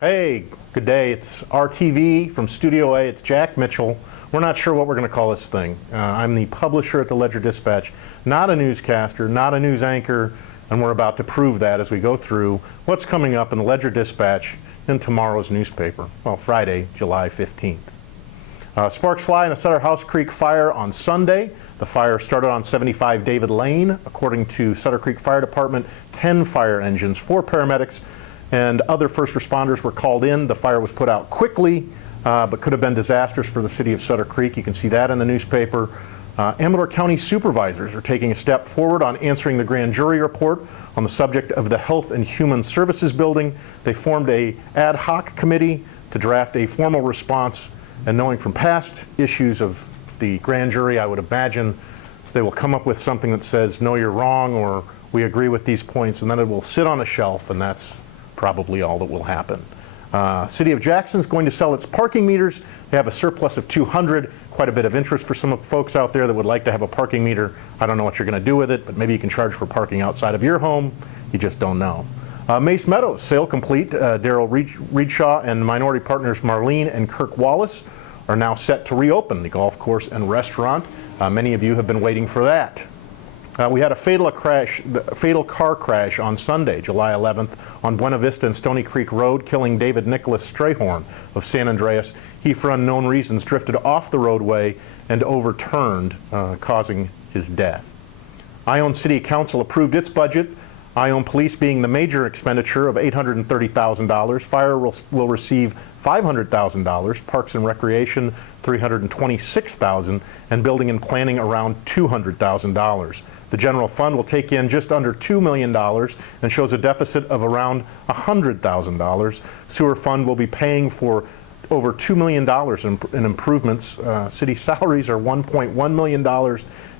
Hey, good day. It's RTV from Studio A. It's Jack Mitchell. We're not sure what we're going to call this thing. I'm the publisher at the Ledger-Dispatch, not a newscaster, not a news anchor, and we're about to prove that as we go through what's coming up in the Ledger-Dispatch in tomorrow's newspaper. Well, Friday, July 15th. Sparks fly in a Sutter House Creek fire on Sunday. The fire started on 75 David Lane. According to Sutter Creek Fire Department, 10 fire engines, 4 paramedics, and other first responders were called in. The fire was put out quickly, but could have been disastrous for the city of Sutter Creek. You can see that in the newspaper. Amador County supervisors are taking a step forward on answering the grand jury report on the subject of the Health and Human Services building. They formed a ad hoc committee to draft a formal response, and knowing from past issues of the grand jury, I would imagine they will come up with something that says, no, you're wrong, or we agree with these points, and then it will sit on a shelf, and that's probably all that will happen. City of Jackson's going to sell its parking meters. They have a surplus of 200. Quite a bit of interest for some folks out there that would like to have a parking meter. I don't know what you're going to do with it, but maybe you can charge for parking outside of your home. You just don't know. Mace Meadows, sale complete. Daryl Reedshaw and minority partners Marlene and Kirk Wallace are now set to reopen the golf course and restaurant. Many of you have been waiting for that. We had a fatal car crash on Sunday, July 11th, on Buena Vista and Stony Creek Road, killing David Nicholas Strayhorn of San Andreas. He, for unknown reasons, drifted off the roadway and overturned, causing his death. Ione City Council approved its budget. Ione Police being the major expenditure of $830,000. Fire will receive $500,000. Parks and Recreation $326,000, and Building and Planning around $200,000. The general fund will take in just under $2 million and shows a deficit of around $100,000. Sewer fund will be paying for over $2 million in improvements. City salaries are $1.1 million,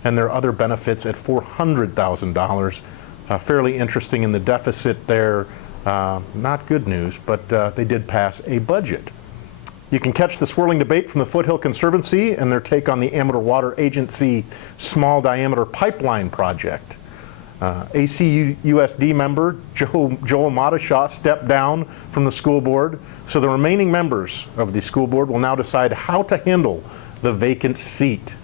and there are other benefits at $400,000. Fairly interesting in the deficit there. Not good news, but they did pass a budget. You can catch the swirling debate from the Foothill Conservancy and their take on the Amador Water Agency small diameter pipeline project. ACUSD member Joel Madashaw stepped down from the school board, so the remaining members of the school board will now decide how to handle the vacant seat.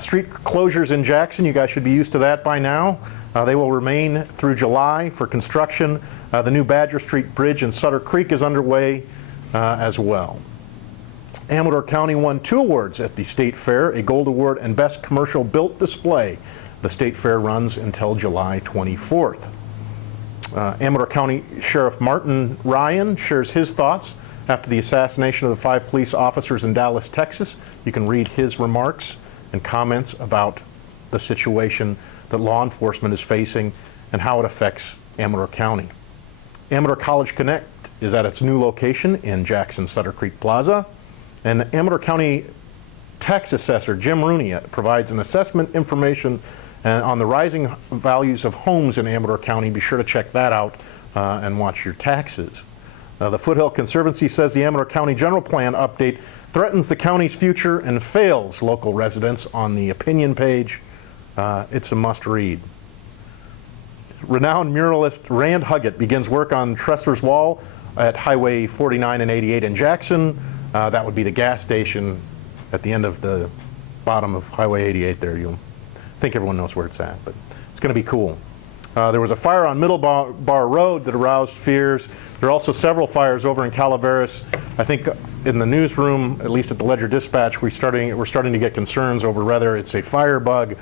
Street closures in Jackson, you guys should be used to that by now. They will remain through July for construction. The new Badger Street Bridge in Sutter Creek is underway as well. Amador County won 2 awards at the State Fair, a Gold Award and Best Commercial Built Display. The State Fair runs until July 24th. Amador County Sheriff Martin Ryan shares his thoughts after the assassination of the 5 police officers in Dallas, Texas. You can read his remarks and comments about the situation that law enforcement is facing and how it affects Amador County. Amador College Connect is at its new location in Jackson Sutter Creek Plaza, and Amador County Tax Assessor Jim Rooney provides an assessment information on the rising values of homes in Amador County. Be sure to check that out and watch your taxes. The Foothill Conservancy says the Amador County General Plan update threatens the county's future and fails local residents on the opinion page. It's a must-read. Renowned muralist Rand Huggett begins work on Tressler's Wall at Highway 49 and 88 in Jackson. That would be the gas station at the end of the bottom of Highway 88 there. You'll think everyone knows where it's at, but it's going to be cool. There was a fire on Middle Bar Road that aroused fears. There are also several fires over in Calaveras. I think in the newsroom, at least at the Ledger-Dispatch, we're starting to get concerns over whether it's a fire bug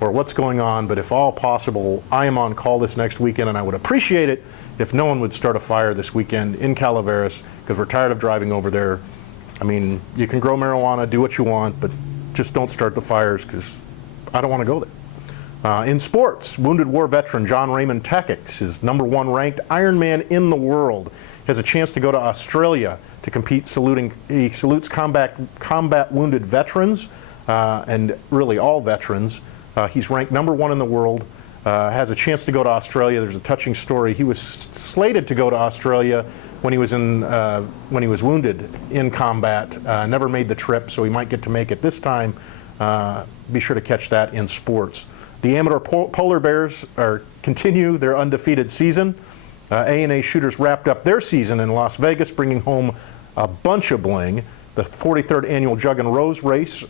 or what's going on, but if all possible, I am on call this next weekend, and I would appreciate it if no one would start a fire this weekend in Calaveras, because we're tired of driving over there. I mean, you can grow marijuana, do what you want, but just don't start the fires, because I don't want to go there. In sports, Wounded War veteran John Raymond Tackix is #1 ranked Ironman in the world. He has a chance to go to Australia to compete he salutes combat wounded veterans, and really all veterans. He's ranked #1 in the world, has a chance to go to Australia. There's a touching story. He was slated to go to Australia when he was wounded in combat, never made the trip, so he might get to make it this time. Be sure to catch that in sports. The Amador Polar Bears continue their undefeated season. A&A shooters wrapped up their season in Las Vegas, bringing home a bunch of bling. The 43rd annual Jug and Rose race,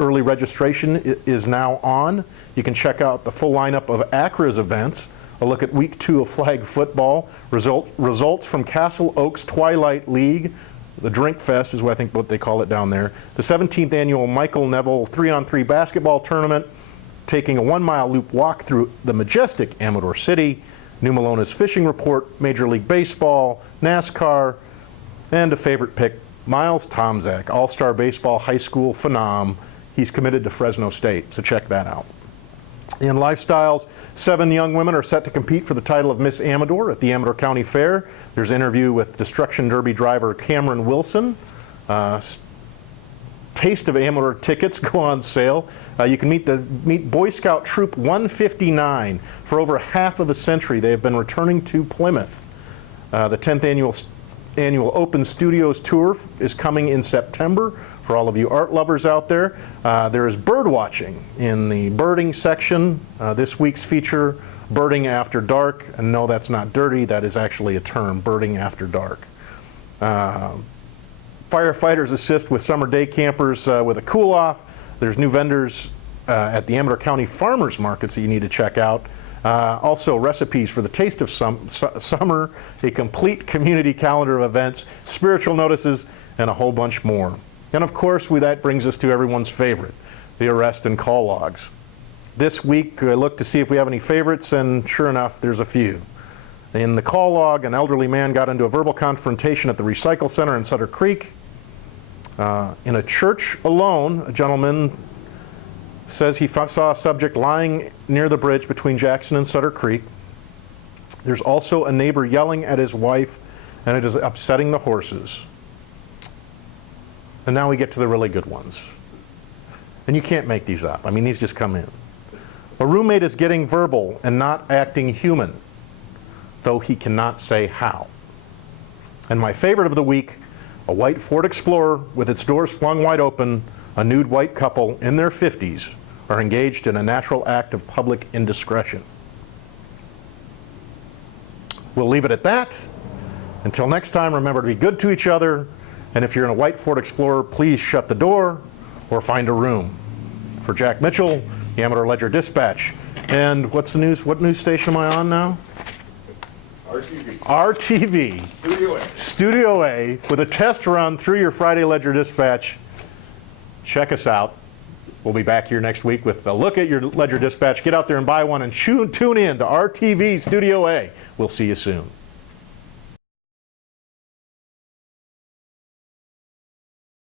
early registration is now on. You can check out the full lineup of ACRA's events, a look at week 2 of flag football, results from Castle Oaks Twilight League, the Drink Fest is what I think what they call it down there, the 17th annual Michael Neville 3-on-3 basketball tournament, taking a 1-mile loop walk through the majestic Amador City, New Melona's fishing report, Major League Baseball, NASCAR, and a favorite pick, Miles Tomzak, All-Star Baseball High School phenom. He's committed to Fresno State, so check that out. In lifestyles, 7 young women are set to compete for the title of Miss Amador at the Amador County Fair. There's an interview with Destruction Derby driver Cameron Wilson. Taste of Amador tickets go on sale. You can meet Boy Scout Troop 159. For over half of a century, they have been returning to Plymouth. The 10th annual Open Studios Tour is coming in September. For all of you art lovers out there, there is bird watching in the birding section. This week's feature, Birding After Dark. And no, that's not dirty. That is actually a term, birding after dark. Firefighters assist with summer day campers with a cool-off. There's new vendors at the Amador County Farmers Markets that you need to check out. Also recipes for the taste of summer, a complete community calendar of events, spiritual notices, and a whole bunch more. And of course, that brings us to everyone's favorite, the arrest and call logs. This week, I looked to see if we have any favorites, and sure enough, there's a few. In the call log, an elderly man got into a verbal confrontation at the recycle center in Sutter Creek. In a church alone, a gentleman says he saw a subject lying near the bridge between Jackson and Sutter Creek. There's also a neighbor yelling at his wife, and it is upsetting the horses. And now we get to the really good ones. And you can't make these up. I mean, these just come in. A roommate is getting verbal and not acting human, though he cannot say how. And my favorite of the week, a white Ford Explorer with its doors flung wide open, a nude white couple in their 50s are engaged in a natural act of public indiscretion. We'll leave it at that. Until next time, remember to be good to each other. And if you're in a white Ford Explorer, please shut the door or find a room. For Jack Mitchell, the Amador Ledger-Dispatch. And what's the news? What news station am I on now? RTV. RTV. Studio A. Studio A with a test run through your Friday Ledger-Dispatch. Check us out. We'll be back here next week with a look at your Ledger-Dispatch. Get out there and buy one and tune in to RTV Studio A. We'll see you soon.